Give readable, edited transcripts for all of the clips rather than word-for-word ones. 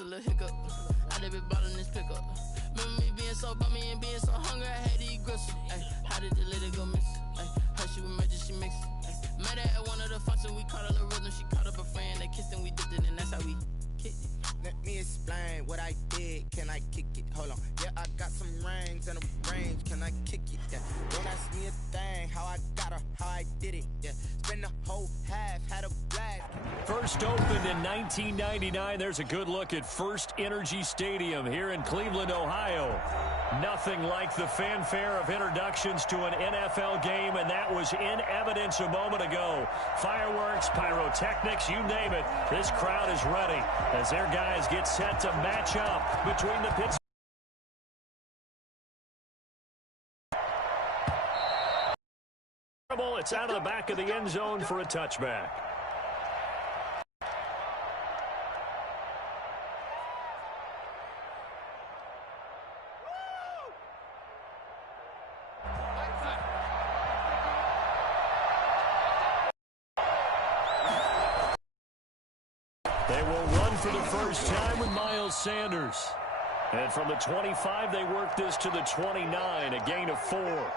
a little hiccup. I done been ballin' this pickup. Remember me being so bummy and being so hungry, I had to eat gristle. Ay, how did the lady go miss? Ay, her she was major, she mixed. Met her at one of the functions, we caught a little rhythm. She caught up a friend, they kissed and we dipped it, and that's how we kicked it. Let me explain what I did. Can I kick it? Hold on. Yeah, I got some rings and a range. Can I kick it? Yeah. Don't ask me a thing. How I got her, how I did it. Yeah. Spend the whole half, had a blast. First opened in 1999. There's a good look at First Energy Stadium here in Cleveland, Ohio. Nothing like the fanfare of introductions to an NFL game, and that was in evidence a moment ago. Fireworks, pyrotechnics, you name it. This crowd is ready as their guys get set to match up between the Pittsburgh. It's out of the back of the end zone for a touchback. They will run for the first time with Miles Sanders. And from the 25, they work this to the 29, a gain of 4.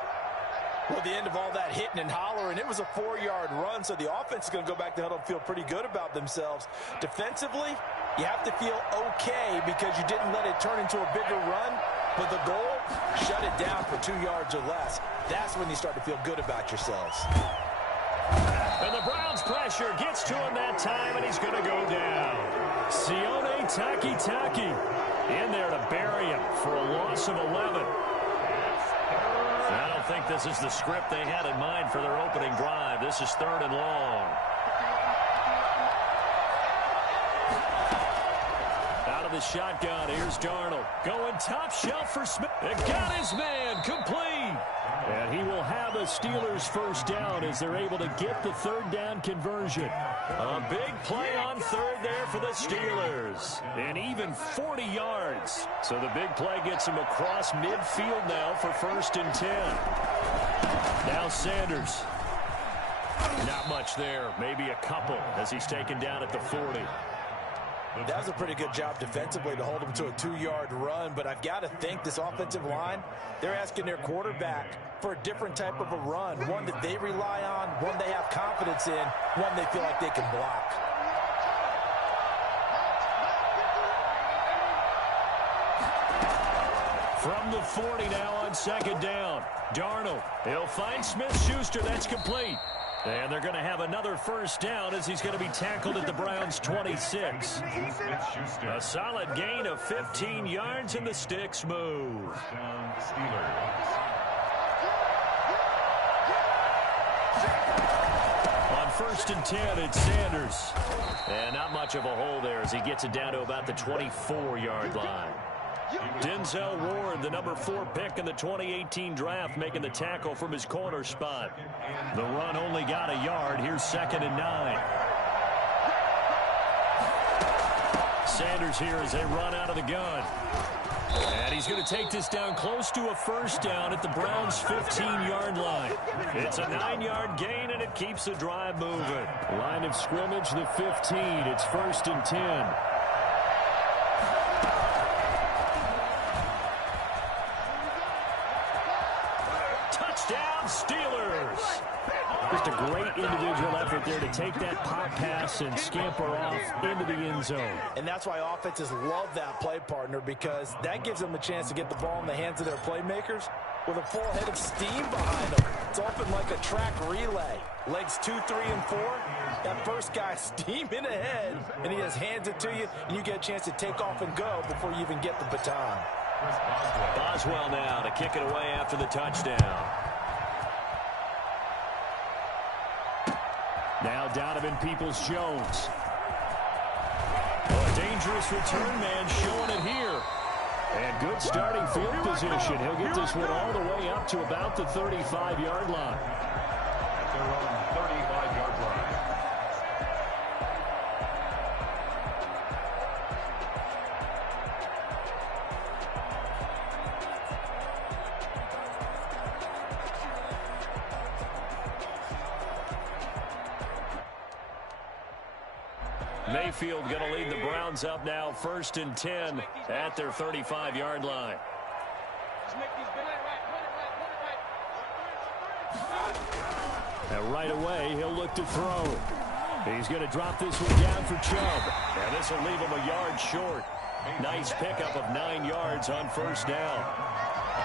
Well, the end of all that hitting and hollering, it was a 4-yard run, so the offense is going to go back to huddle and feel pretty good about themselves. Defensively, you have to feel okay because you didn't let it turn into a bigger run, but the goal, shut it down for 2 yards or less. That's when you start to feel good about yourselves. And the Browns' pressure gets to him that time, and he's going to go down. Sione Takitaki in there to bury him for a loss of 11. I don't think this is the script they had in mind for their opening drive. This is 3rd and long. Out of the shotgun, here's Darnold. Going top shelf for Smith. It got his man complete. And he will have the Steelers first down as they're able to get the 3rd down conversion. A big play on 3rd there for the Steelers. And even 40 yards. So the big play gets him across midfield now for 1st and 10. Now Sanders. Not much there. Maybe a couple as he's taken down at the 40. That was a pretty good job defensively to hold him to a 2-yard run, but I've got to think this offensive line, they're asking their quarterback for a different type of a run, one that they rely on, one they have confidence in, one they feel like they can block. From the 40 now on 2nd down. Darnold, he'll find Smith-Schuster. That's complete. And they're going to have another first down as he's going to be tackled at the Browns' 26. A solid gain of 15 yards, and the sticks move. On 1st and 10, it's Sanders. And not much of a hole there as he gets it down to about the 24-yard line. Denzel Ward, the number 4 pick in the 2018 draft, making the tackle from his corner spot. The run only got a yard. Here's 2nd and 9. Sanders here as they run out of the gun. And he's going to take this down close to a first down at the Browns' 15-yard line. It's a 9-yard gain, and it keeps the drive moving. Line of scrimmage, the 15. It's 1st and 10. Steelers. Just a great individual effort there to take that pop pass and scamper off into the end zone. And that's why offenses love that play partner, because that gives them a chance to get the ball in the hands of their playmakers with a full head of steam behind them. It's often like a track relay. Legs 2, 3, and 4. That first guy steaming ahead, and he just hands it to you, and you get a chance to take off and go before you even get the baton. Boswell now to kick it away after the touchdown. Now Donovan Peoples-Jones. A dangerous return man showing it here. And good starting field position. He'll get this one all the way up to about the 35-yard line. At their own 35-yard line. Mayfield going to lead the Browns up now 1st and 10 at their 35-yard line. And right away, he'll look to throw. He's going to drop this one down for Chubb. And this will leave him a yard short. Nice pickup of 9 yards on 1st down.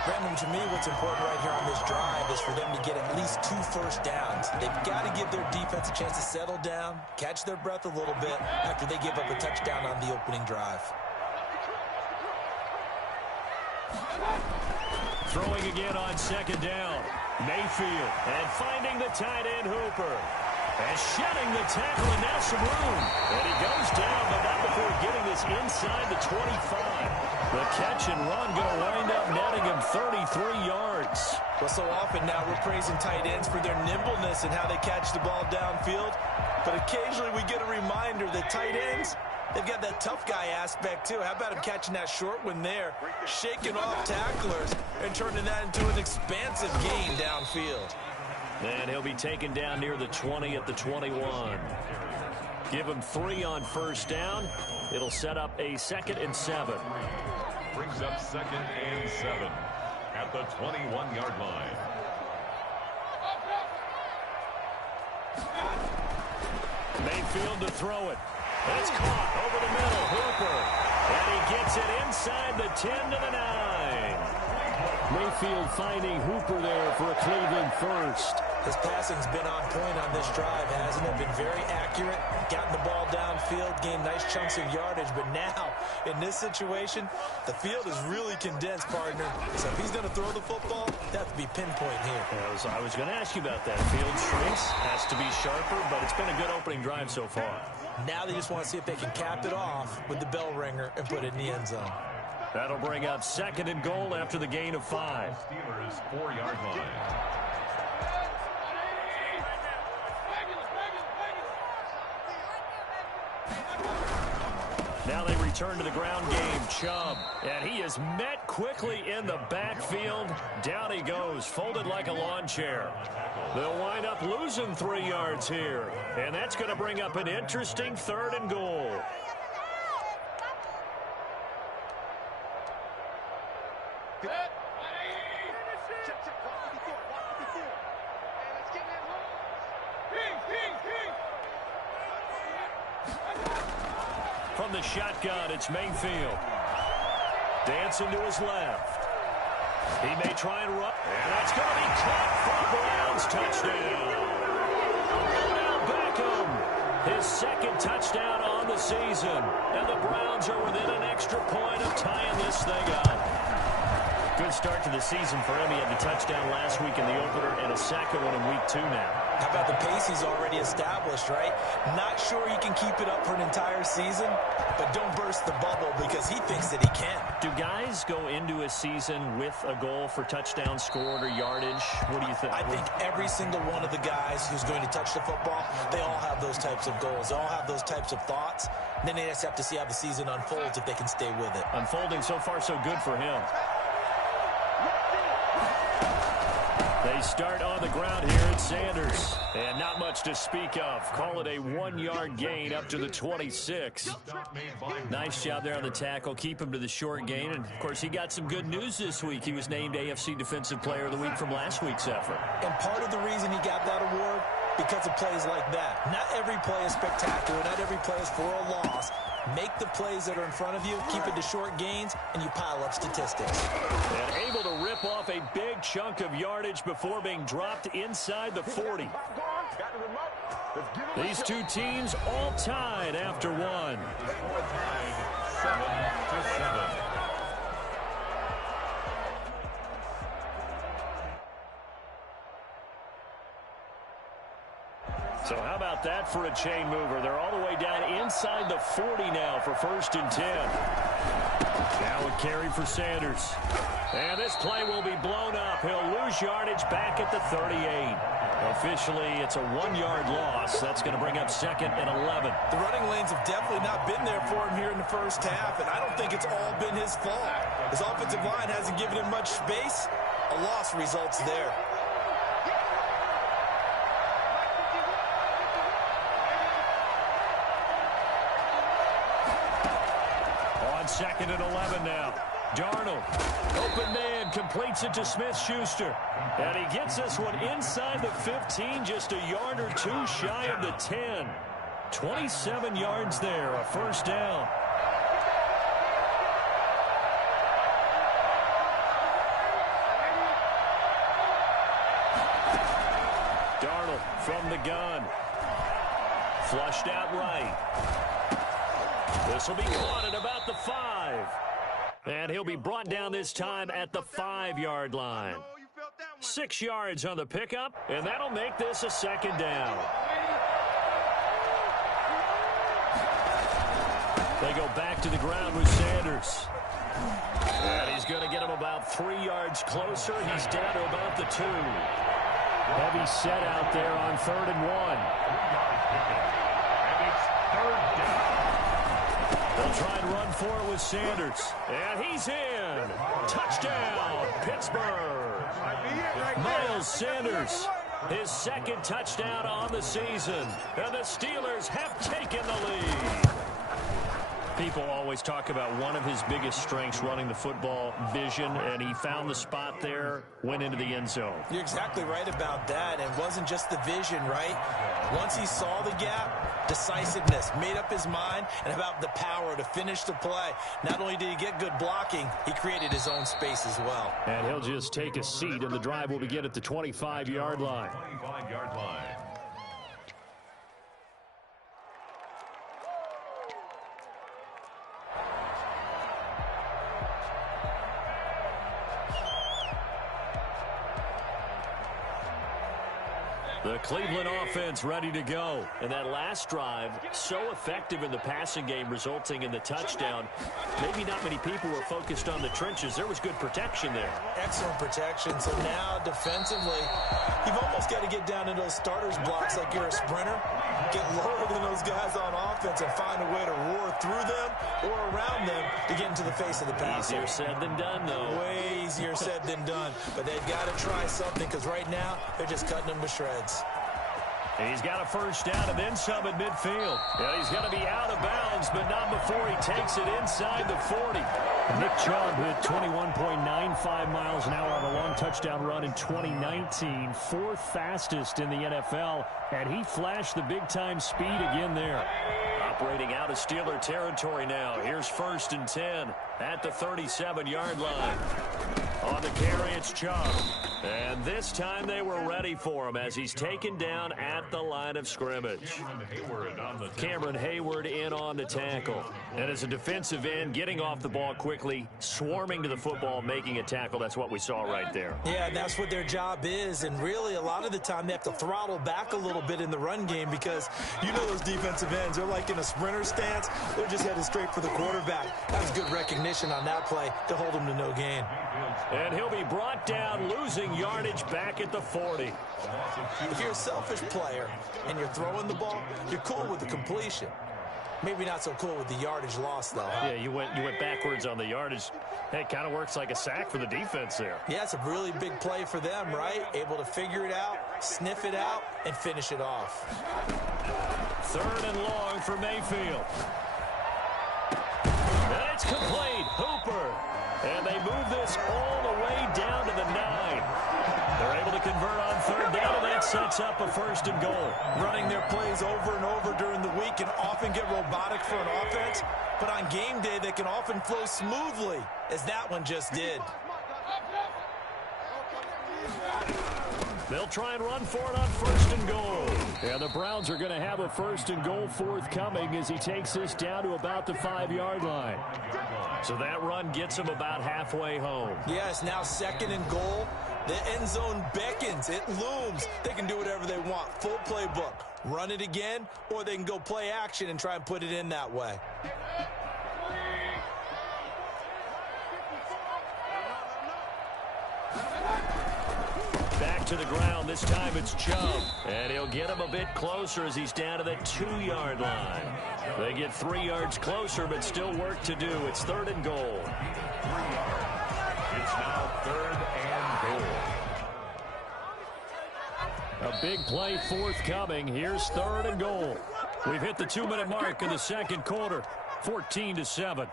Brandon, to me, what's important right here on this drive is for them to get at least 2 first downs. They've got to give their defense a chance to settle down, catch their breath a little bit after they give up a touchdown on the opening drive. Throwing again on 2nd down. Mayfield and finding the tight end Hooper. And shedding the tackle and now some room. And he goes down, but not before getting this inside the 25. The catch and run going to wind up netting him 33 yards. Well, so often now we're praising tight ends for their nimbleness and how they catch the ball downfield. But occasionally we get a reminder that tight ends, they've got that tough guy aspect too. How about him catching that short one there, shaking off tacklers, and turning that into an expansive gain downfield. And he'll be taken down near the 20 at the 21. Give him 3 on 1st down. It'll set up a 2nd and 7. Brings up 2nd and 7 at the 21-yard line. Mayfield to throw it. It's caught over the middle. Hooper. And he gets it inside the 10 to the 9. Mayfield finding Hooper there for a Cleveland first. His passing's been on point on this drive, hasn't it? Been very accurate, gotten the ball downfield, gained nice chunks of yardage. But now, in this situation, the field is really condensed, partner. So if he's going to throw the football, that has to be pinpoint here. I was going to ask you about that. Field shrinks, has to be sharper, but it's been a good opening drive so far. Now they just want to see if they can cap it off with the bell ringer and put it in the end zone. That'll bring up 2nd and goal after the gain of 5. Steelers 4-yard line. Now they return to the ground game. Chubb, and he is met quickly in the backfield. Down he goes, folded like a lawn chair. They'll wind up losing 3 yards here, and that's going to bring up an interesting 3rd and goal. From the shotgun, it's Mayfield. Dancing to his left. He may try and run. And that's going to be caught for the Browns. Touchdown. Now Beckham. His 2nd touchdown on the season. And the Browns are within an extra point of tying this thing up. Good start to the season for him. He had the touchdown last week in the opener and a 2nd one in week 2 now. How about the pace he's already established, right? Not sure he can keep it up for an entire season, but don't burst the bubble because he thinks that he can. Do guys go into a season with a goal for touchdown scored or yardage? What do you think? I think every single one of the guys who's going to touch the football, they all have those types of goals. They all have those types of thoughts. Then they just have to see how the season unfolds if they can stay with it. Unfolding so far so good for him. They start on the ground here at Sanders. And not much to speak of. Call it a 1-yard gain up to the 26. Nice job there on the tackle. Keep him to the short gain. And, of course, he got some good news this week. He was named AFC Defensive Player of the Week from last week's effort. And part of the reason he got that award, because of plays like that. Not every play is spectacular. Not every play is for a loss. Make the plays that are in front of you, keep it to short gains, and you pile up statistics. And able to rip off a big chunk of yardage before being dropped inside the 40. These two teams all tied after one. 7-7. So how about that for a chain mover? They're all the way down inside the 40 now for 1st and 10. Now a carry for Sanders. And this play will be blown up. He'll lose yardage back at the 38. Officially, it's a 1-yard loss. That's going to bring up 2nd and 11. The running lanes have definitely not been there for him here in the first half, and I don't think it's all been his fault. His offensive line hasn't given him much space. A loss results there. 2nd and 11 now. Darnold, open man, completes it to Smith-Schuster. And he gets this one inside the 15, just a yard or two shy of the 10. 27 yards there, a first down. Darnold from the gun. Flushed out right. This will be caught at about the 5. And he'll be brought down this time at the 5-yard line. 6 yards on the pickup, and that'll make this a second down. They go back to the ground with Sanders. And he's going to get him about 3 yards closer. He's down to about the 2. Heavy set out there on 3rd and 1. And it's 3rd down. They'll try and run for it with Sanders. And he's in. Touchdown, Pittsburgh. Miles Sanders, his 2nd touchdown on the season. And the Steelers have taken the lead. People always talk about one of his biggest strengths running the football, vision, and he found the spot there, went into the end zone. You're exactly right about that. And it wasn't just the vision, right? Once he saw the gap, decisiveness, made up his mind, and about the power to finish the play. Not only did he get good blocking, he created his own space as well. And he'll just take a seat, and the drive will begin at the 25-yard line. 25-yard line. The Cleveland offense ready to go. And that last drive, so effective in the passing game, resulting in the touchdown. Maybe not many people were focused on the trenches. There was good protection there. Excellent protection. So now defensively, you've almost got to get down into those starters blocks like you're a sprinter. Get lower than those guys on offense and find a way to roar through them or around them to get into the face of the passer. Easier said than done, though. Way easier said than done. But they've got to try something because right now they're just cutting them to shreds. He's got a first down and then some at midfield. And he's going to be out of bounds, but not before he takes it inside the 40. Nick Chubb hit 21.95 miles an hour on a long touchdown run in 2019. 4th fastest in the NFL, and he flashed the big-time speed again there. Operating out of Steeler territory now. Here's 1st and 10 at the 37-yard line. On the carry, it's Chubb. And this time they were ready for him as he's taken down at the line of scrimmage. Cameron Hayward in on the tackle. And as a defensive end, getting off the ball quickly, swarming to the football, making a tackle. That's what we saw right there. Yeah, and that's what their job is. And really, a lot of the time, they have to throttle back a little bit in the run game because you know those defensive ends, they're like in a sprinter stance. They're just headed straight for the quarterback. That was good recognition on that play to hold him to no gain. And he'll be brought down, losing yardage back at the 40. If you're a selfish player and you're throwing the ball, you're cool with the completion. Maybe not so cool with the yardage loss, though. Yeah, you went backwards on the yardage. Hey, it kind of works like a sack for the defense there. Yeah, it's a really big play for them, right? Able to figure it out, sniff it out, and finish it off. 3rd and long for Mayfield. And it's complete. Hooper. And they move this all the way down to the 9. They're able to convert on 3rd down, and that sets up a 1st and goal. Running their plays over and over during the week can often get robotic for an offense, but on game day they can often flow smoothly, as that one just did. They'll try and run for it on 1st and goal. And the Browns are going to have a 1st and goal forthcoming as he takes this down to about the 5-yard line. So that run gets him about halfway home. Yeah, it's now 2nd and goal. The end zone beckons. It looms. They can do whatever they want. Full playbook. Run it again, or they can go play action and try and put it in that way. Back to the ground. This time it's Chubb. And he'll get him a bit closer as he's down to the 2-yard line. They get 3 yards closer, but still work to do. It's 3rd and goal. It's now 3rd and goal. A big play forthcoming. Here's 3rd and goal. We've hit the 2-minute mark in the 2nd quarter. 14-7.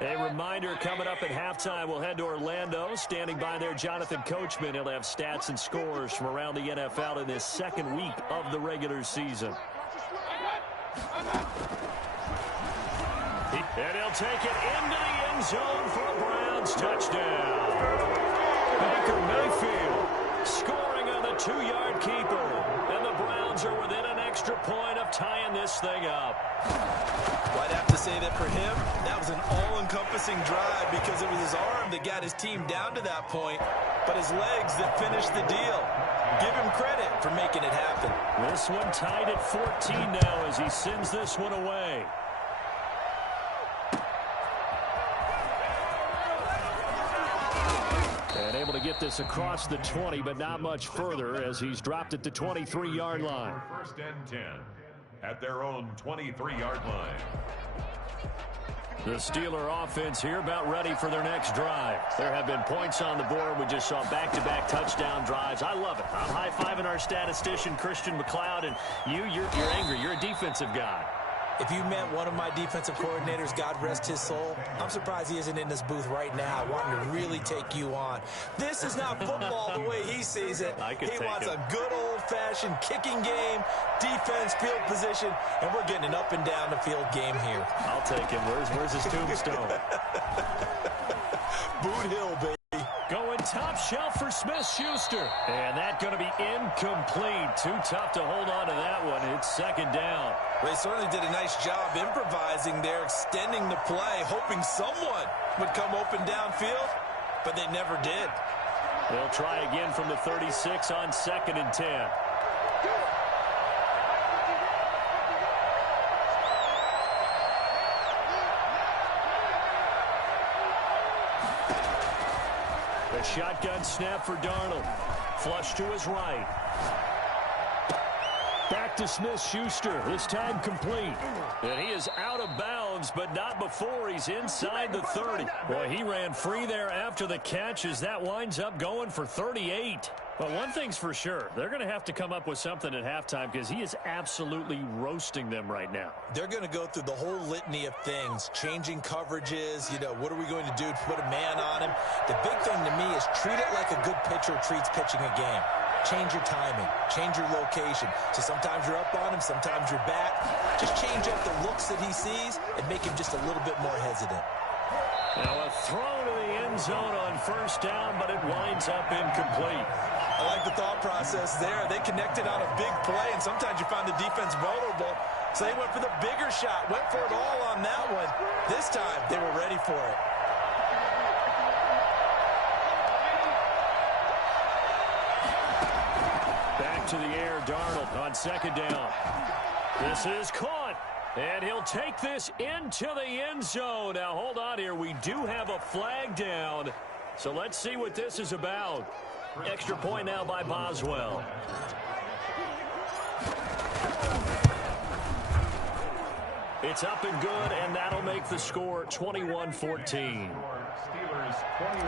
A reminder, coming up at halftime, we'll head to Orlando. Standing by there, Jonathan Coachman. He'll have stats and scores from around the NFL in this second week of the regular season. And he'll take it into the end zone for a Browns touchdown. Baker Mayfield scoring on the 2-yard keeper. And the Browns are within an extra point of tying this thing up. Well, I'd have to say that for him, that was an all-encompassing drive because it was his arm that got his team down to that point, but his legs that finished the deal. Give him credit for making it happen. This one tied at 14 now as he sends this one away. And able to get this across the 20, but not much further as he's dropped at the 23-yard line. First and 10 at their own 23-yard line. The Steeler offense here about ready for their next drive. There have been points on the board. We just saw back-to-back touchdown drives. I love it. I'm high-fiving our statistician, Christian McLeod, and you're angry. You're a defensive guy. If you met one of my defensive coordinators, God rest his soul, I'm surprised he isn't in this booth right now wanting to really take you on. This is not football the way he sees it. He wants a good old-fashioned kicking game, defense, field position, and we're getting an up and down the field game here. I'll take him. Where's his tombstone? Boot Hill, baby. Going top shelf for Smith-Schuster. And that's going to be incomplete. Too tough to hold on to that one. It's second down. They certainly did a nice job improvising there, extending the play, hoping someone would come open downfield, but they never did. They'll try again from the 36 on second and 10. The shotgun snap for Darnold. Flush to his right. Back to Smith-Schuster, this time complete. And he is out of bounds, but not before he's inside the 30. Boy, he ran free there after the catch as that winds up going for 38. But one thing's for sure, they're going to have to come up with something at halftime because he is absolutely roasting them right now. They're going to go through the whole litany of things, changing coverages, what are we going to do to put a man on him? The big thing to me is treat it like a good pitcher treats pitching a game. Change your timing, change your location. So sometimes you're up on him, sometimes you're back. Just change up the looks that he sees and make him just a little bit more hesitant. Now a throw to the end zone on first down, but it winds up incomplete. I like the thought process there. They connected on a big play, and sometimes you find the defense vulnerable. So they went for the bigger shot, went for it all on that one. This time, they were ready for it. Back to the air, Darnold on second down. This is caught, and he'll take this into the end zone. Now, hold on here. We do have a flag down, so let's see what this is about. Extra point now by Boswell. It's up and good, and that'll make the score 21-14. Steelers 21,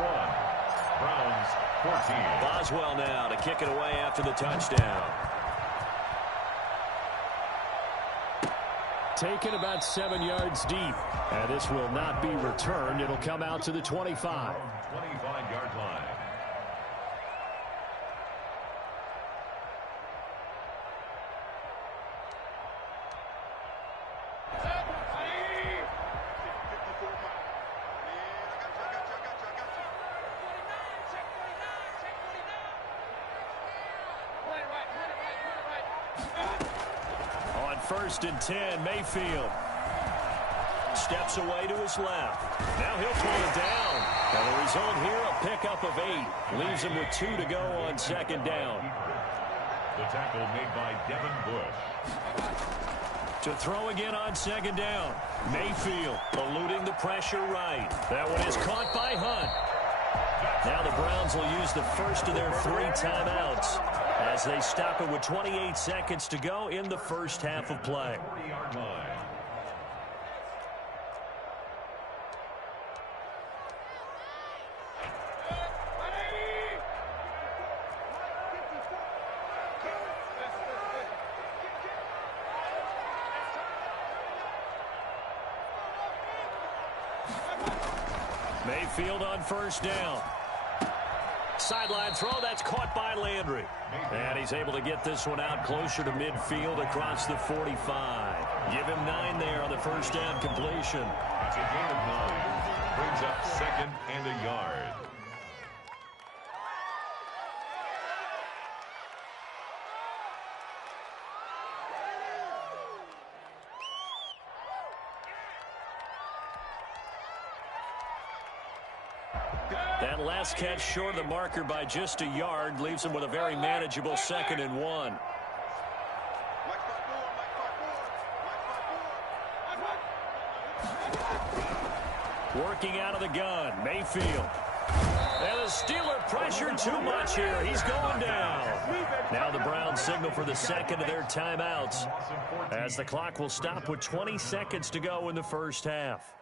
Browns 14. Boswell now to kick it away after the touchdown. Taken about 7 yards deep. And this will not be returned. It'll come out to the 25. 25-yard line. First and 10, Mayfield steps away to his left. Now he'll pull it down. And the result here, a pickup of 8. Leaves him with 2 to go on second down. The tackle made by Devin Bush. To throw again on second down. Mayfield eluding the pressure right. That one is caught by Hunt. Now the Browns will use the first of their 3 timeouts as they stop it with 28 seconds to go in the first half of play. 40-yard line. Mayfield on first down. Sideline throw, that's caught by Landry. And he's able to get this one out closer to midfield across the 45. Give him 9 there on the first down completion. It's a gain of 9. Brings up 2nd and a yard. That last catch short of the marker by just a yard leaves him with a very manageable 2nd and 1. Working out of the gun, Mayfield. And the Steeler pressure too much here. He's going down. Now the Browns signal for the second of their timeouts as the clock will stop with 20 seconds to go in the first half.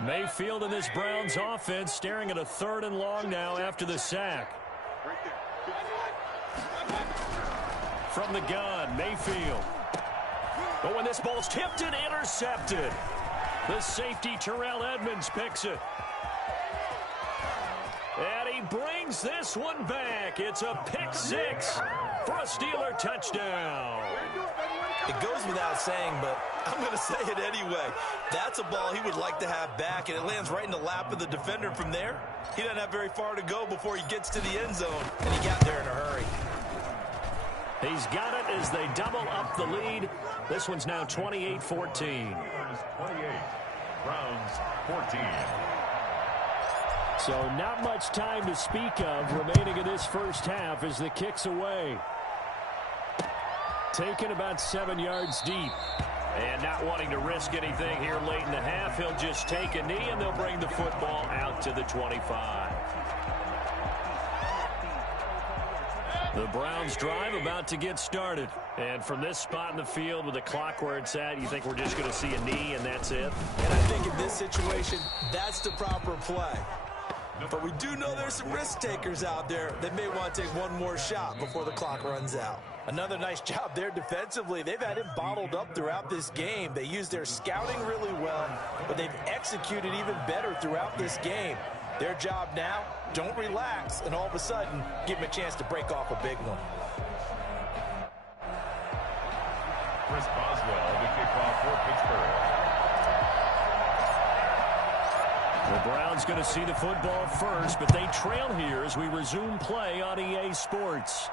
Mayfield and this Browns offense staring at a 3rd and long now after the sack. From the gun, Mayfield. But when this ball's tipped and intercepted, the safety Terrell Edmunds picks it. And he brings this one back. It's a pick 6 for a Steeler touchdown. It goes without saying, but I'm going to say it anyway. That's a ball he would like to have back, and it lands right in the lap of the defender from there. He doesn't have very far to go before he gets to the end zone, and he got there in a hurry. He's got it as they double up the lead. This one's now 28-14. 28, Browns 14. So not much time to speak of remaining in this first half as the kick's away. Taken about 7 yards deep. And not wanting to risk anything here late in the half, he'll just take a knee and they'll bring the football out to the 25. The Browns drive about to get started. And from this spot in the field with the clock where it's at, you think we're just going to see a knee and that's it? And I think in this situation, that's the proper play. But we do know there's some risk takers out there that may want to take one more shot before the clock runs out. Another nice job there defensively. They've had him bottled up throughout this game. They used their scouting really well, but they've executed even better throughout this game. Their job now, don't relax, and all of a sudden, give them a chance to break off a big one. Chris Boswell to kick off for Pittsburgh. The Browns going to see the football first, but they trail here as we resume play on EA Sports.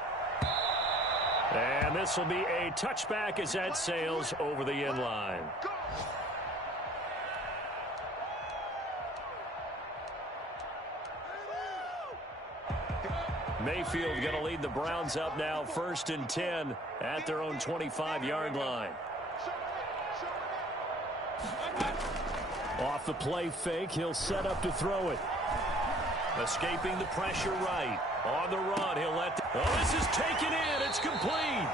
And this will be a touchback as that sails over the end line. Mayfield going to lead the Browns up now 1st and 10 at their own 25-yard line. Off the play fake, he'll set up to throw it. Escaping the pressure right. On the run, he'll let... this is taken in. It's complete.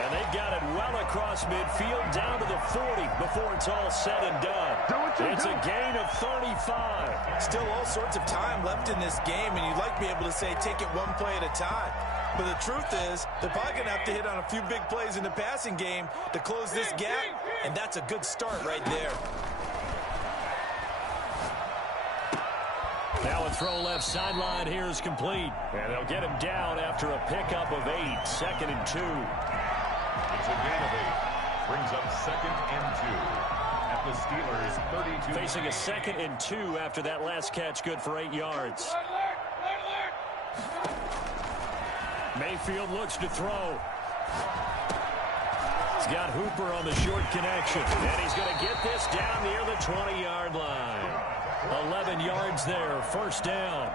And they got it well across midfield down to the 40 before it's all said and done. It's a gain of 35. Still all sorts of time left in this game, and you'd like to be able to say take it one play at a time. But the truth is, they're probably going to have to hit on a few big plays in the passing game to close this gap, and that's a good start right there. Now a throw left sideline here is complete. And they'll get him down after a pickup of 8. 2nd and 2. It's a gain of 8. Brings up 2nd and 2. At the Steelers' 32. Facing a 2nd and 2 after that last catch, good for 8 yards. Mayfield looks to throw. He's got Hooper on the short connection. And he's going to get this down near the 20-yard line. 11 yards there, 1st down.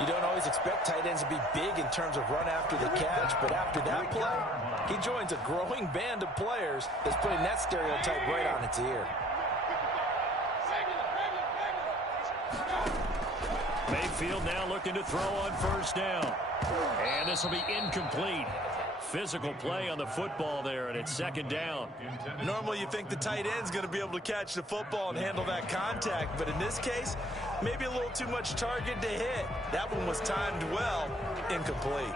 You don't always expect tight ends to be big in terms of run after the catch, but after that play, he joins a growing band of players that's putting that stereotype right on its ear. Mayfield now looking to throw on 1st down. And this will be incomplete. Physical play on the football there, and it's second down. Normally you think the tight end's going to be able to catch the football and handle that contact, but in this case, maybe a little too much target to hit. That one was timed well, incomplete.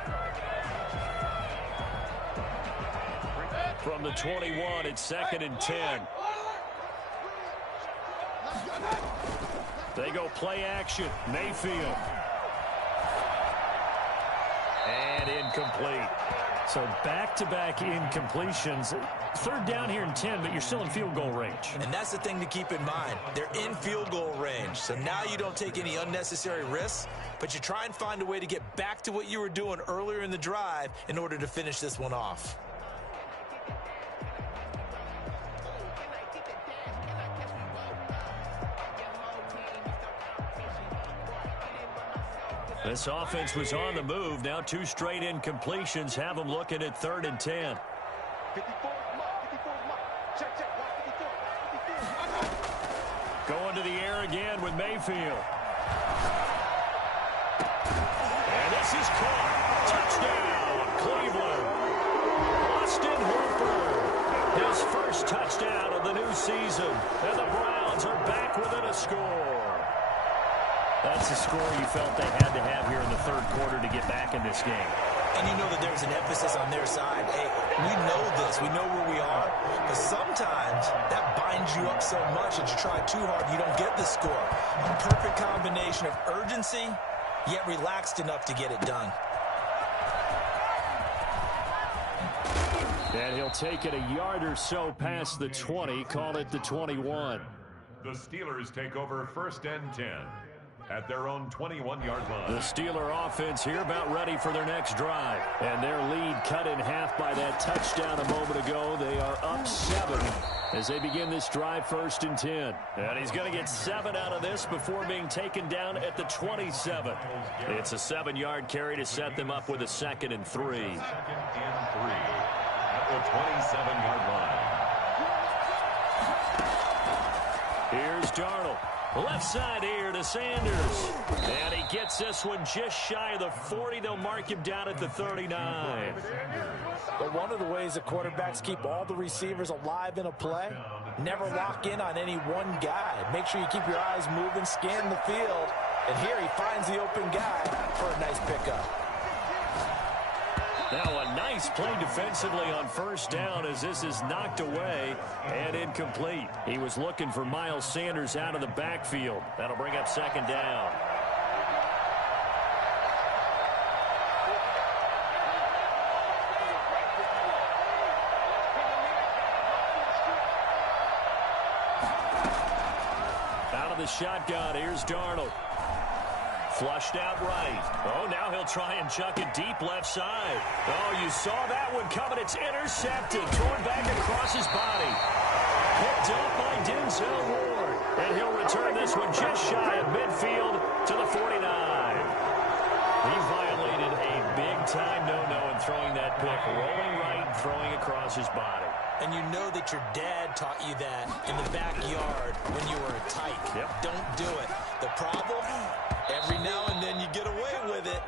From the 21, it's second and 10. They go play action. Mayfield. And incomplete. So back-to-back incompletions. Third down here in 10, but you're still in field goal range. And that's the thing to keep in mind. They're in field goal range. So now you don't take any unnecessary risks, but you try and find a way to get back to what you were doing earlier in the drive in order to finish this one off. This offense was on the move. Now 2 straight incompletions have them looking at 3rd and 10. Going to the air again with Mayfield. And this is caught. Touchdown, Cleveland. Austin Hooper. His first touchdown of the new season. And the Browns are back within a score. That's the score you felt they had to have here in the third quarter to get back in this game. And you know that there's an emphasis on their side. Hey, we know this. We know where we are. But sometimes that binds you up so much that you try too hard, you don't get the score. A perfect combination of urgency, yet relaxed enough to get it done. And he'll take it a yard or so past the 20, call it the 21. The Steelers take over 1st and 10. At their own 21-yard line. The Steeler offense here about ready for their next drive. And their lead cut in half by that touchdown a moment ago. They are up 7 as they begin this drive 1st and 10. And he's going to get 7 out of this before being taken down at the 27. It's a 7-yard carry to set them up with a 2nd and 3. 2nd and 3 at the 27-yard line. Here's Darnold. Left side here to Sanders. And he gets this one just shy of the 40. They'll mark him down at the 39. But one of the ways that quarterbacks keep all the receivers alive in a play, never lock in on any one guy. Make sure you keep your eyes moving, scan the field. And here he finds the open guy for a nice pickup. Now a nice play defensively on 1st down as this is knocked away and incomplete. He was looking for Miles Sanders out of the backfield. That'll bring up 2nd down. Out of the shotgun, here's Darnold. Flushed out right. Oh, now he'll try and chuck it deep left side. Oh, you saw that one coming. It's intercepted. Thrown back across his body. Picked up by Denzel Ward. And he'll return this one just shy of midfield to the 49. He violated a big-time no-no in throwing that pick. Rolling right, throwing across his body. And you know that your dad taught you that in the backyard when you were a tyke. Yep. Don't do it. The problem? Every now and then you get away with it.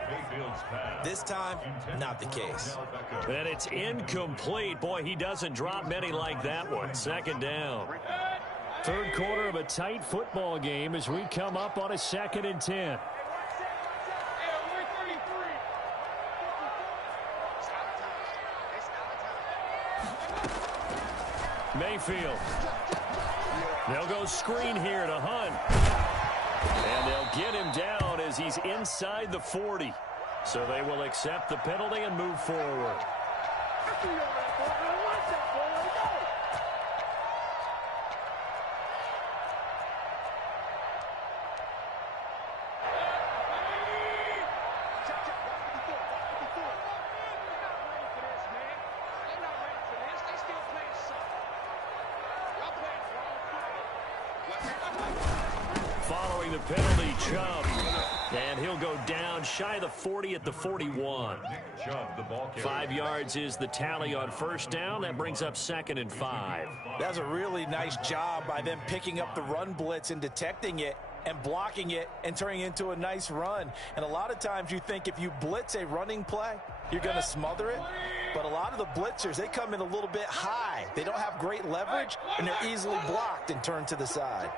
This time, not the case. And it's incomplete. Boy, he doesn't drop many like that one. 2nd down. Third quarter of a tight football game as we come up on a 2nd and 10. Mayfield. They'll go screen here to Hunt. And they'll get him down as he's inside the 40. So they will accept the penalty and move forward. Following the penalty, Chubb. And he'll go down shy of the 40 at the 41. 5 yards is the tally on 1st down. That brings up 2nd and 5. That's a really nice job by them picking up the run blitz and detecting it and blocking it and turning it into a nice run. And a lot of times you think if you blitz a running play, you're going to smother it. But a lot of the blitzers, they come in a little bit high. They don't have great leverage, and they're easily blocked and turned to the side.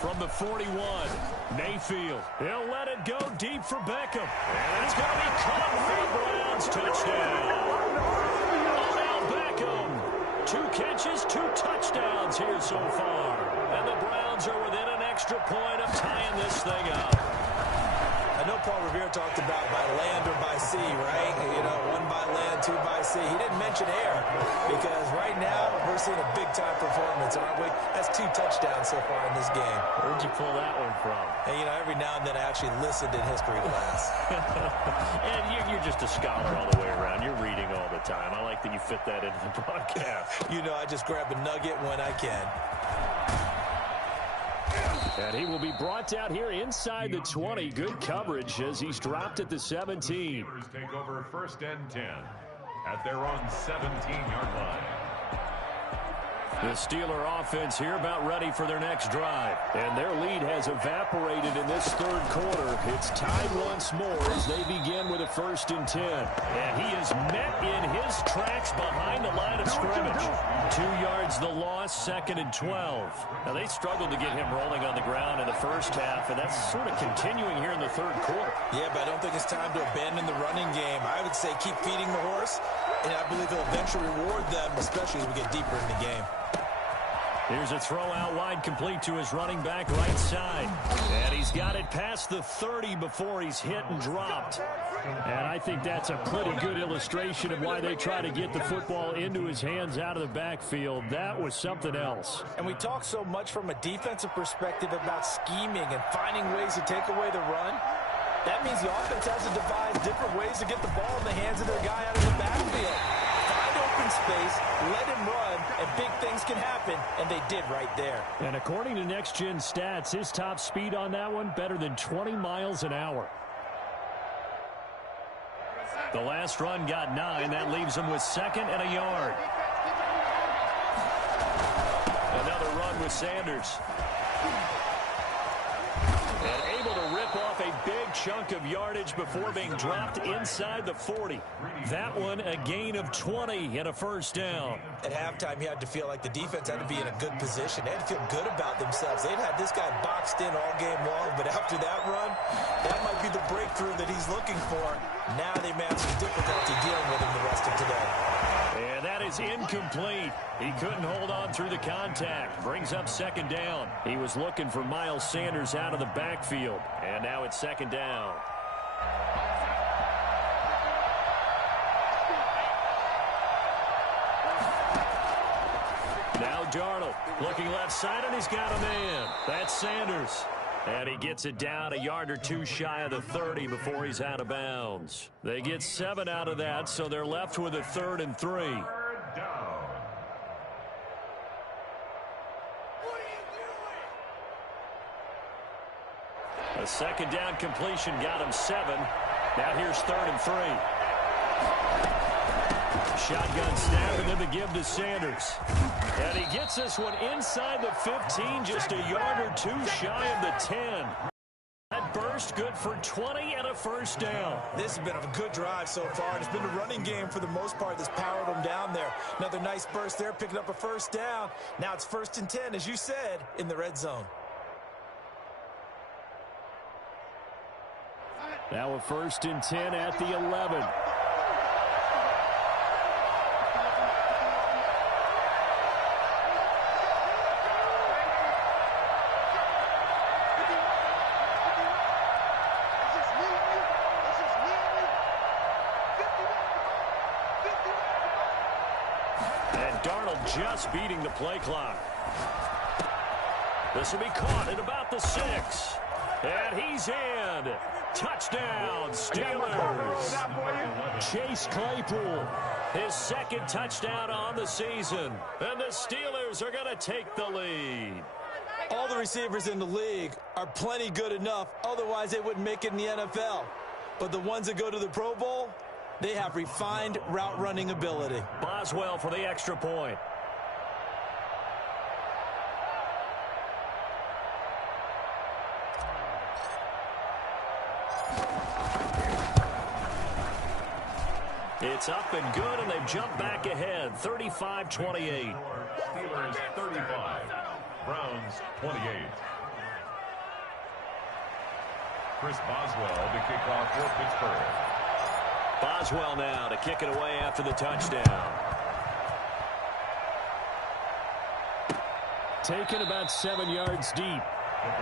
From the 41, Mayfield. He'll let it go deep for Beckham. And it's going to be caught for the Browns. Touchdown. Odell Beckham. 2 catches, 2 touchdowns here so far. And the Browns are within an extra point of tying this thing up. I know Paul Revere talked about by land or by sea, right? You know, 1 by land, 2 by sea. He didn't mention air because right now we're seeing a big-time performance, aren't we? That's 2 touchdowns so far in this game. Where'd you pull that one from? And, you know, every now and then I actually listened in history class. And you're just a scholar all the way around. You're reading all the time. I like that you fit that into the broadcast. You know, I just grab a nugget when I can. And he will be brought down here inside the 20. Good coverage as he's dropped at the 17. Steelers take over 1st and 10 at their own 17-yard line. The Steeler offense here about ready for their next drive. And their lead has evaporated in this 3rd quarter. It's tied once more as they begin with a 1st and 10. And he is met in his tracks behind the line of scrimmage. 2 yards the loss, 2nd and 12. Now they struggled to get him rolling on the ground in the first half, and that's sort of continuing here in the 3rd quarter. Yeah, but I don't think it's time to abandon the running game. I would say keep feeding the horse, and I believe he'll eventually reward them, especially as we get deeper in the game. Here's a throw out wide, complete to his running back right side. And he's got it past the 30 before he's hit and dropped. And I think that's a pretty good illustration of why they try to get the football into his hands out of the backfield. That was something else. And we talk so much from a defensive perspective about scheming and finding ways to take away the run. That means the offense has to devise different ways to get the ball in the hands of their guy out of the backfield. Find open space, let him run, and big things can happen, and they did right there. And according to Next Gen Stats, his top speed on that one, better than 20 miles an hour. The last run got 9. That leaves him with 2nd and a yard. Another run with Sanders. And able to rip off a big chunk of yardage before being dropped inside the 40. That one a gain of 20 and a 1st down. At halftime, you had to feel like the defense had to be in a good position. They had to feel good about themselves. They'd had this guy boxed in all game long, but after that run, that might be the breakthrough that he's looking for. Now they may have some difficulty dealing with him the rest of today. And that is incomplete. He couldn't hold on through the contact. Brings up 2nd down. He was looking for Miles Sanders out of the backfield. And now it's 2nd down. Now Darnold looking left side, and he's got a man. That's Sanders. And he gets it down a yard or 2 shy of the 30 before he's out of bounds. They get 7 out of that, so they're left with a 3rd and 3. A 2nd down completion got him 7. Now here's 3rd and 3. Shotgun snap and then the give to Sanders. And he gets this one inside the 15, just a yard or 2 shy of the 10. That burst good for 20 and a 1st down. This has been a good drive so far. It's been the running game for the most part that's powered them down there. Another nice burst there, picking up a 1st down. Now it's 1st and 10, as you said, in the red zone. Now a 1st and 10 at the 11. Just beating the play clock. This will be caught at about the 6. And he's in. Touchdown, Steelers. Chase Claypool, his 2nd touchdown on the season. And the Steelers are going to take the lead. All the receivers in the league are plenty good enough. Otherwise, they wouldn't make it in the NFL. But the ones that go to the Pro Bowl, they have refined route running ability. Boswell for the extra point. It's up and good, and they've jumped back ahead, 35-28. Steelers 35, Browns 28. Chris Boswell to kick off for Pittsburgh. Boswell now to kick it away after the touchdown. Taken about 7 yards deep.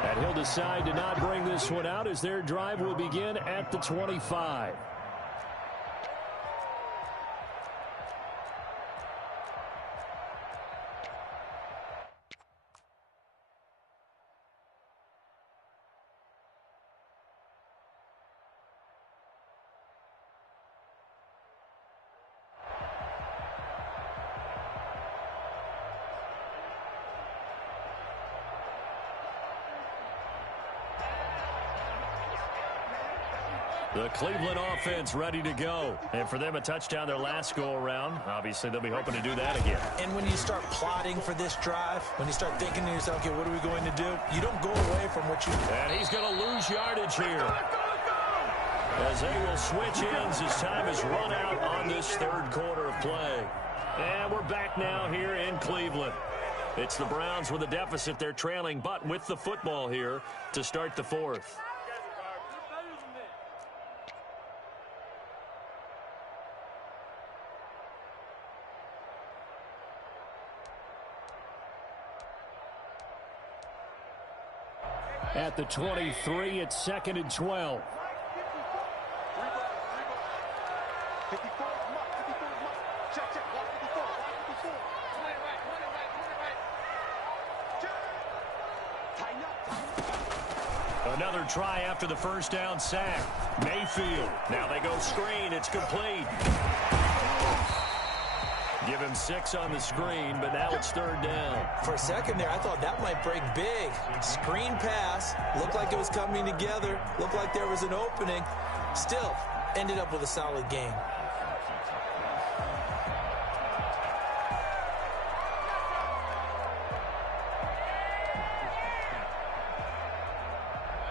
And he'll decide to not bring this one out as their drive will begin at the 25. The Cleveland offense ready to go. And for them, a touchdown their last go-around. Obviously, they'll be hoping to do that again. And when you start plotting for this drive, when you start thinking to yourself, okay, what are we going to do? You don't go away from what you do. And he's going to lose yardage here. As they will switch ends as time has run out on this third quarter of play. And we're back now here in Cleveland. It's the Browns with a deficit. They're trailing, but with the football here to start the fourth. At the 23, it's 2nd and 12. Another try after the first down sack. Mayfield. Now they go screen. It's complete. Give him 6 on the screen, but now it's 3rd down. For a second there, I thought that might break big. Screen pass. Looked like it was coming together. Looked like there was an opening. Still, ended up with a solid game.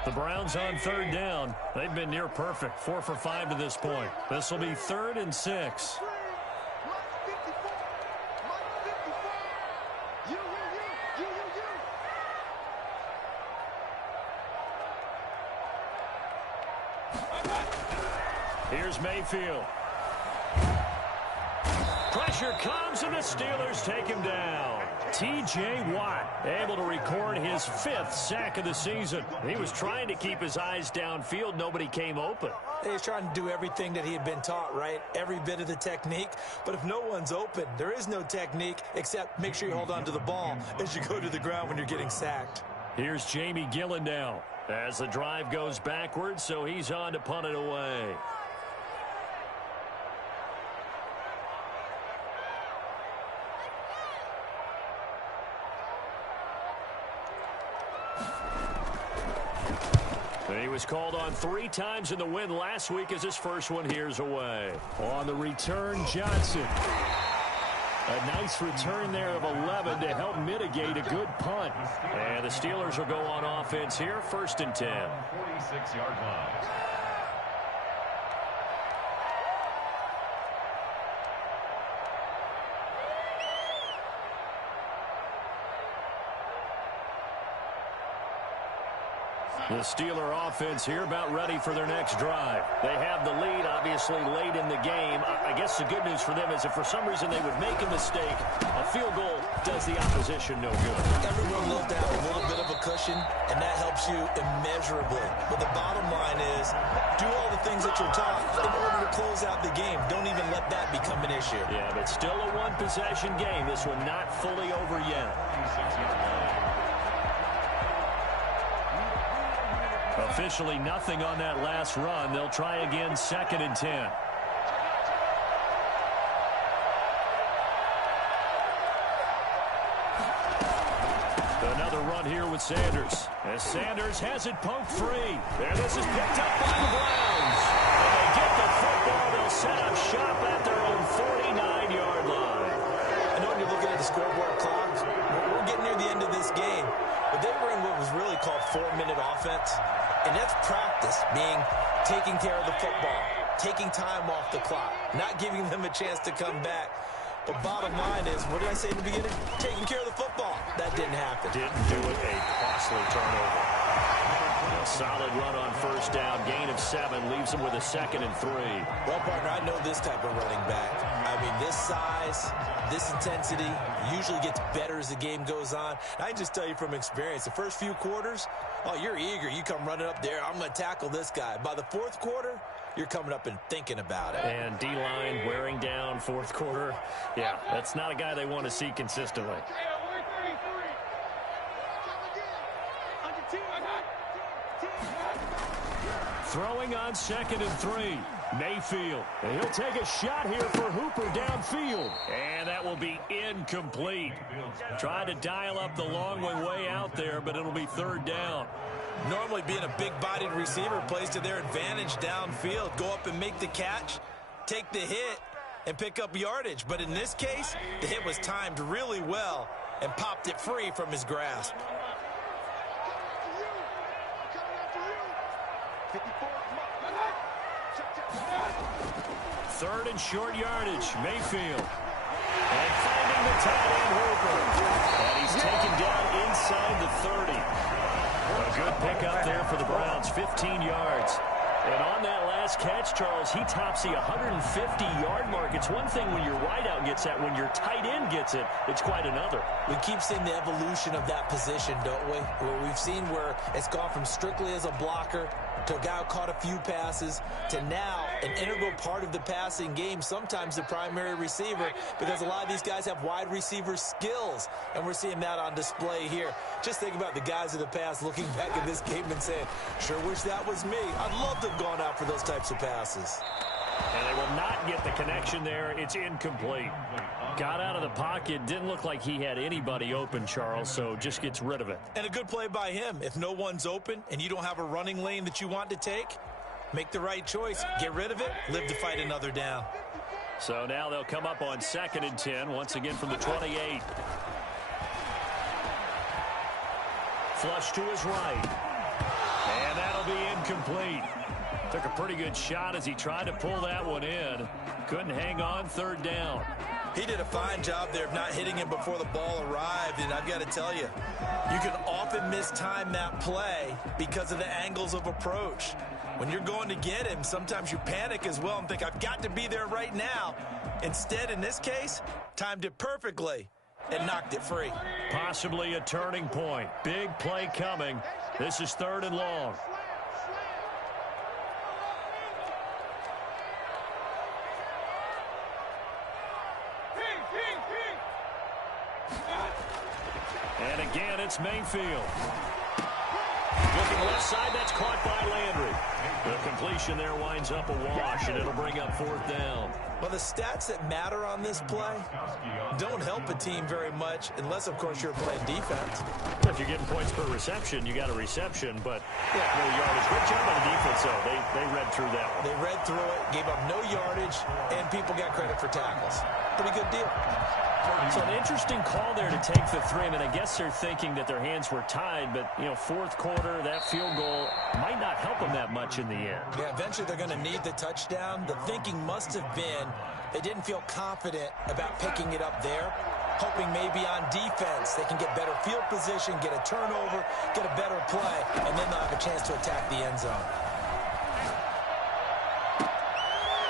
The Browns on 3rd down. They've been near perfect. 4 for 5 to this point. This will be 3rd and 6. Here's Mayfield. Pressure comes, and the Steelers take him down. T.J. Watt able to record his 5th sack of the season. He was trying to keep his eyes downfield. Nobody came open. He was trying to do everything that he had been taught, right? Every bit of the technique. But if no one's open, there is no technique except make sure you hold on to the ball as you go to the ground when you're getting sacked. Here's Jamie Gillen now as the drive goes backwards, so he's on to punt it away. He was called on 3 times in the win last week as his first one here's away. On the return, Johnson. A nice return there of 11 to help mitigate a good punt. And the Steelers will go on offense here, 1st and 10. 46-yard line. The Steeler offense here about ready for their next drive. They have the lead, obviously, late in the game. I guess the good news for them is if for some reason they would make a mistake, a field goal does the opposition no good. Everyone loves to have a little bit of a cushion, and that helps you immeasurably. But the bottom line is do all the things that you're taught in order to close out the game. Don't even let that become an issue. Yeah, but still a one-possession game. This one not fully over yet. Officially nothing on that last run. They'll try again, 2nd and 10. Another run here with Sanders. As Sanders has it poked free. There, this is picked up by the Browns. And they get the football. They'll set up shop at their own 49-yard line. I know when you're looking at the scoreboard clock, we're getting near the end of this game. But they were in what was really called 4-minute offense. And that's practice, meaning taking care of the football. taking time off the clock, not giving them a chance to come back. But bottom line is, what did I say in the beginning? Taking care of the football. That didn't happen. Didn't do it. A costly turnover. A solid run on first down. Gain of 7 leaves him with a 2nd and 3. Well, partner, I know this type of running back. I mean, this size, this intensity usually gets better as the game goes on. I can just tell you from experience, the first few quarters, oh, you're eager. You come running up there. I'm going to tackle this guy. By the fourth quarter, you're coming up and thinking about it. And D-line wearing down fourth quarter. Yeah, that's not a guy they want to see consistently. Throwing on 2nd and 3. Mayfield. And he'll take a shot here for Hooper downfield. And that will be incomplete. Trying to dial up the long way out there, but it'll be 3rd down. Normally being a big-bodied receiver plays to their advantage downfield. Go up and make the catch, take the hit, and pick up yardage. But in this case, the hit was timed really well and popped it free from his grasp. Third and short yardage, Mayfield. And finding the tight end, Hooper. And he's taken down inside the 30. A good pickup there for the Browns, 15 yards. And on that last catch, Charles, he tops the 150-yard mark. It's one thing when your wideout gets that. When your tight end gets it, it's quite another. We keep seeing the evolution of that position, don't we? Where we've seen where it's gone from strictly as a blocker to a guy who caught a few passes to now an integral part of the passing game, sometimes the primary receiver, because a lot of these guys have wide receiver skills, and we're seeing that on display here. Just think about the guys of the past looking back at this game and saying, sure wish that was me. I'd love to have gone out for those types of passes. And they will not get the connection there. It's incomplete. Got out of the pocket. Didn't look like he had anybody open, Charles, so just gets rid of it. And a good play by him. If no one's open and you don't have a running lane that you want to take, make the right choice. Get rid of it. Live to fight another down. So now they'll come up on 2nd and 10, once again from the 28. Flush to his right. And that'll be incomplete. Took a pretty good shot as he tried to pull that one in. Couldn't hang on, 3rd down. He did a fine job there of not hitting him before the ball arrived, and I've got to tell you, you can often mistime that play because of the angles of approach. When you're going to get him, sometimes you panic as well and think, I've got to be there right now. Instead, in this case, timed it perfectly and knocked it free. Possibly a turning point. Big play coming. This is 3rd and long. And again, it's Mayfield. Looking left side, that's caught by Landry. The completion there winds up a wash, and it'll bring up 4th down. Well, the stats that matter on this play don't help a team very much unless, of course, you're playing defense. If you're getting points per reception, you got a reception, but no yardage. Good job on the defense, though. They read through that one. They read through it, gave up no yardage, and people got credit for tackles. Pretty good deal. So an interesting call there to take the 3. I mean, I guess they're thinking that their hands were tied, but, you know, 4th quarter, that field goal might not help them that much in the end. Yeah, eventually they're going to need the touchdown. The thinking must have been they didn't feel confident about picking it up there, hoping maybe on defense they can get better field position, get a turnover, get a better play, and then they'll have a chance to attack the end zone.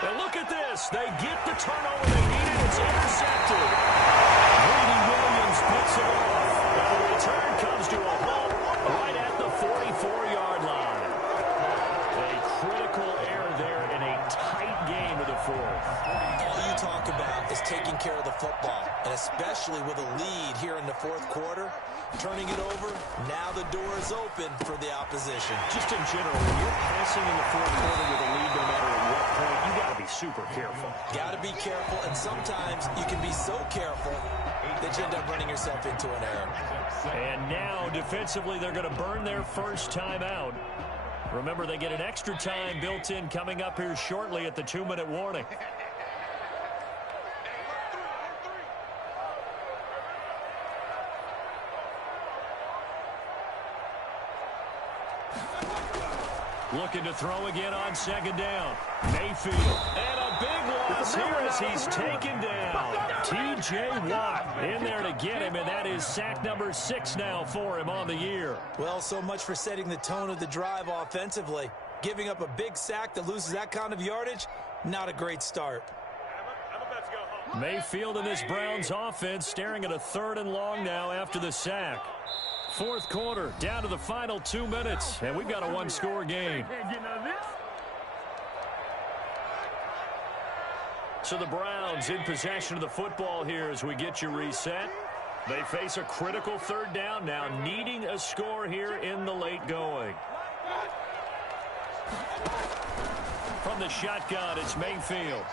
And look at this. They get the turnover they needed. It's intercepted. Greedy Williams picks it off. And the return comes to a halt right at the 44-yard line. A critical error there in a tight game of the 4th. All you talk about is taking care of the football, and especially with a lead here in the 4th quarter. Turning it over, now the door is open for the opposition. Just in general, when you're passing in the 4th quarter with a lead, no matter at what point, you got to be super careful. Got to be careful, and sometimes you can be so careful that you end up running yourself into an error. And now, defensively, they're going to burn their first time out. Remember, they get an extra time built in coming up here shortly at the 2-minute warning. Looking to throw again on 2nd down. Mayfield. And a big loss here as he's taken down. T.J. Watt in there to get him, and that is sack number 6 now for him on the year. Well, so much for setting the tone of the drive offensively. Giving up a big sack that loses that kind of yardage, not a great start. Mayfield and this Browns offense staring at a 3rd and long now after the sack. 4th quarter, down to the final 2 minutes, and we've got a 1-score game. So the Browns in possession of the football here as we get you reset. They face a critical 3rd down now, needing a score here in the late going. From the shotgun, it's Mayfield.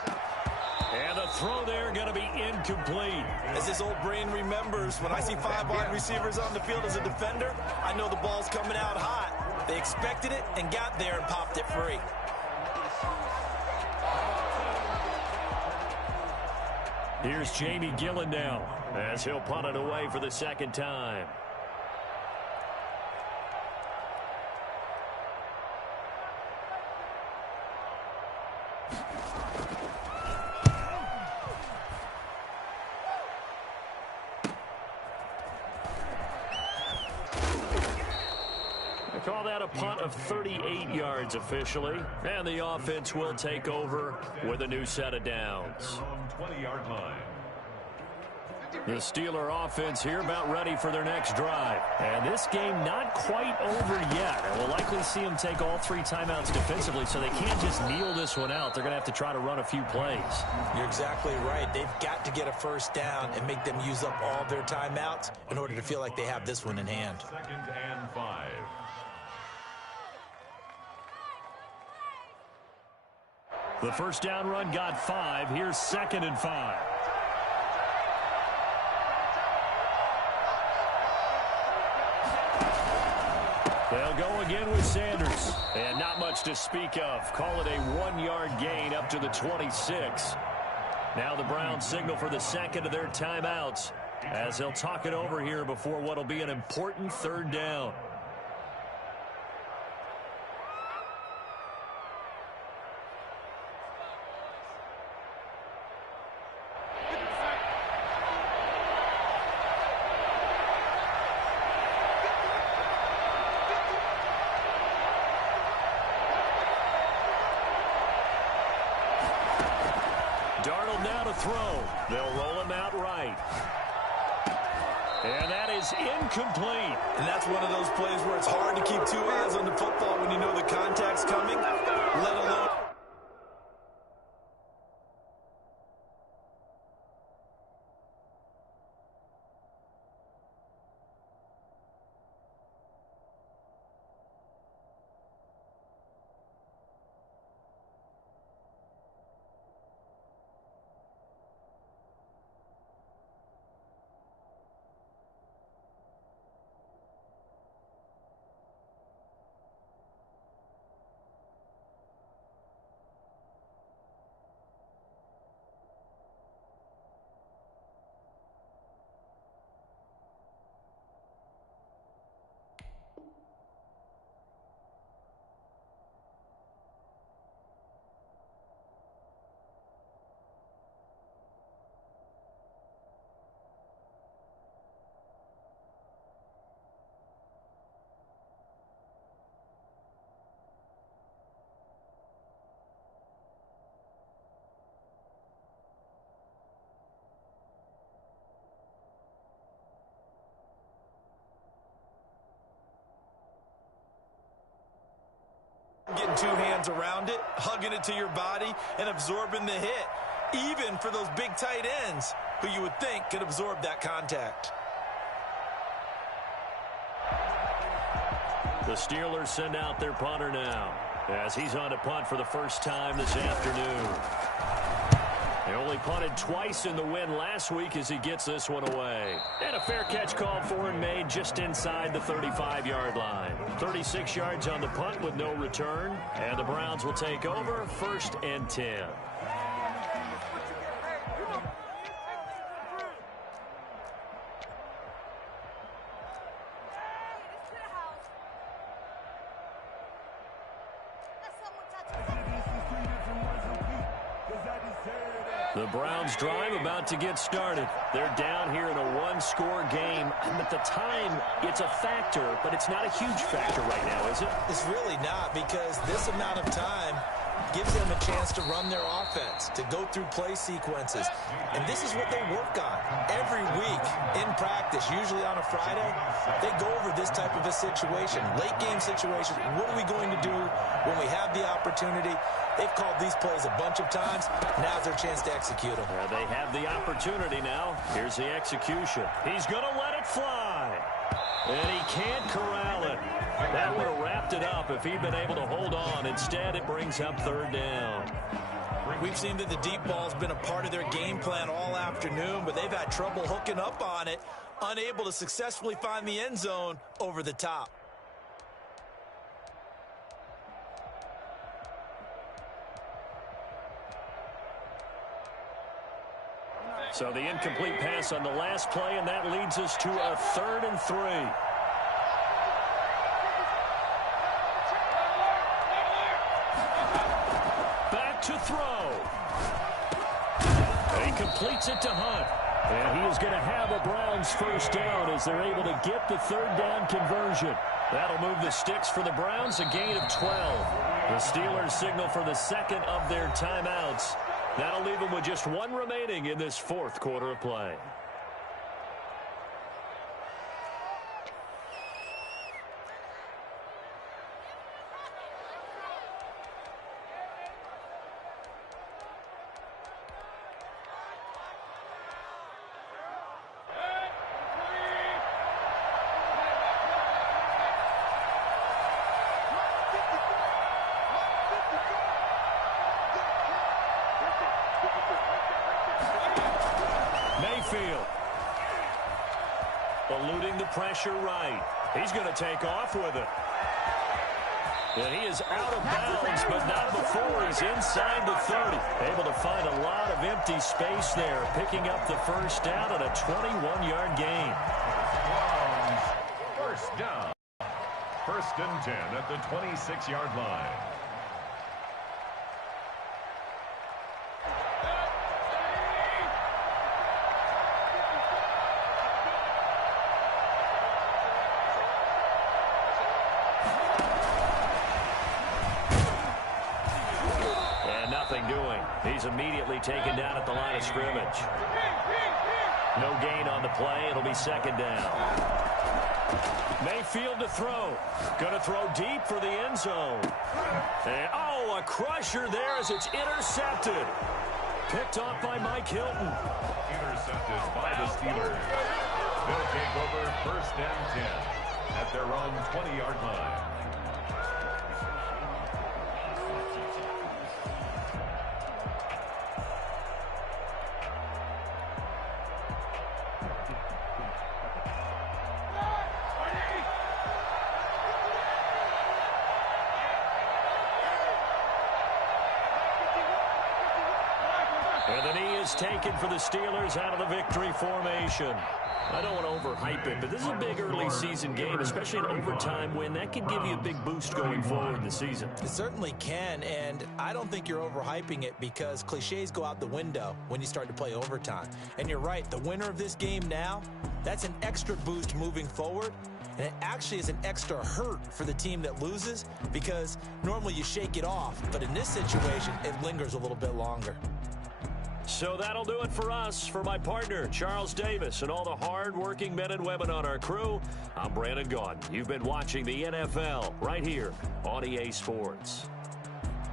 And the throw there going to be incomplete. As this old brain remembers, when I see 5 wide receivers on the field as a defender, I know the ball's coming out hot. They expected it and got there and popped it free. Here's Jamie Gillen now as he'll punt it away for the 2nd time. Call that a punt of 38 yards officially. And the offense will take over with a new set of downs. 20-yard line. The Steeler offense here about ready for their next drive. And this game not quite over yet. And we'll likely see them take all 3 timeouts defensively, so they can't just kneel this one out. They're going to have to try to run a few plays. You're exactly right. They've got to get a 1st down and make them use up all their timeouts in order to feel like they have this one in hand. 2nd and 5. The 1st down run got 5. Here's 2nd and 5. They'll go again with Sanders. And not much to speak of. Call it a 1-yard gain up to the 26. Now the Browns signal for the 2nd of their timeouts as they'll talk it over here before what will be an important 3rd down. Darnold now to throw. They'll roll him out right. And that is incomplete. And that's one of those plays where it's hard to keep 2 eyes on the football when you know the contact's coming, let alone. Getting 2 hands around it, hugging it to your body, and absorbing the hit, even for those big tight ends who you would think could absorb that contact. The Steelers send out their punter now as he's on to punt for the 1st time this afternoon. They only punted twice in the win last week as he gets this one away. And a fair catch called for and made just inside the 35-yard line. 36 yards on the punt with no return. And the Browns will take over 1st and 10. The Browns drive about to get started. They're down here in a one-score game. And at the time, it's a factor, but it's not a huge factor right now, is it? It's really not, because this amount of time gives them a chance to run their offense, to go through play sequences. And this is what they work on every week in practice, usually on a Friday. They go over this type of a situation, late game situation. What are we going to do when we have the opportunity? They've called these plays a bunch of times. Now's their chance to execute them. Yeah, they have the opportunity now. Here's the execution. He's going to let it fly. And he can't corral it. That would have wrapped it up if he'd been able to hold on. Instead, it brings up third down. We've seen that the deep ball's been a part of their game plan all afternoon, but they've had trouble hooking up on it, unable to successfully find the end zone over the top. So the incomplete pass on the last play, and that leads us to a 3rd and 3. Back to throw. And he completes it to Hunt. And he is going to have a Browns first down as they're able to get the 3rd down conversion. That'll move the sticks for the Browns, a gain of 12. The Steelers signal for the second of their timeouts. That'll leave them with just one remaining in this 4th quarter of play. Mayfield. Eluding the pressure right. He's going to take off with it. And he is out of bounds, but not before he's inside the 30. Able to find a lot of empty space there, picking up the first down at a 21-yard gain. First down. 1st and 10 at the 26-yard line. He's immediately taken down at the line of scrimmage. No gain on the play. It'll be 2nd down. Mayfield to throw. Going to throw deep for the end zone. And, oh, a crusher there as it's intercepted. Picked off by Mike Hilton. Intercepted by the Steelers. They'll take over 1st and 10 at their own 20-yard line. And the knee is taken for the Steelers out of the victory formation. I don't want to overhype it, but this is a big early season game, especially an overtime win. That could give you a big boost going forward in the season. It certainly can, and I don't think you're overhyping it because cliches go out the window when you start to play overtime. And you're right, the winner of this game now, that's an extra boost moving forward. And it actually is an extra hurt for the team that loses because normally you shake it off. But in this situation, it lingers a little bit longer. So that'll do it for us. For my partner, Charles Davis, and all the hard-working men and women on our crew, I'm Brandon Gaudin. You've been watching the NFL right here on EA Sports.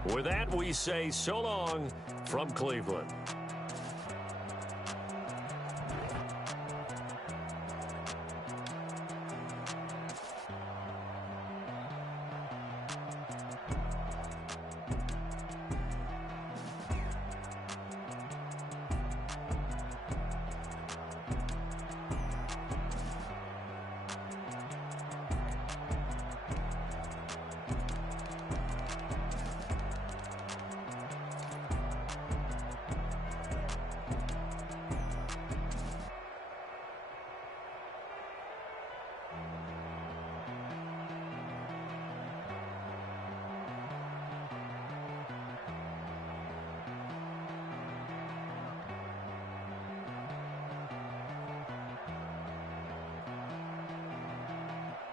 With that, we say so long from Cleveland.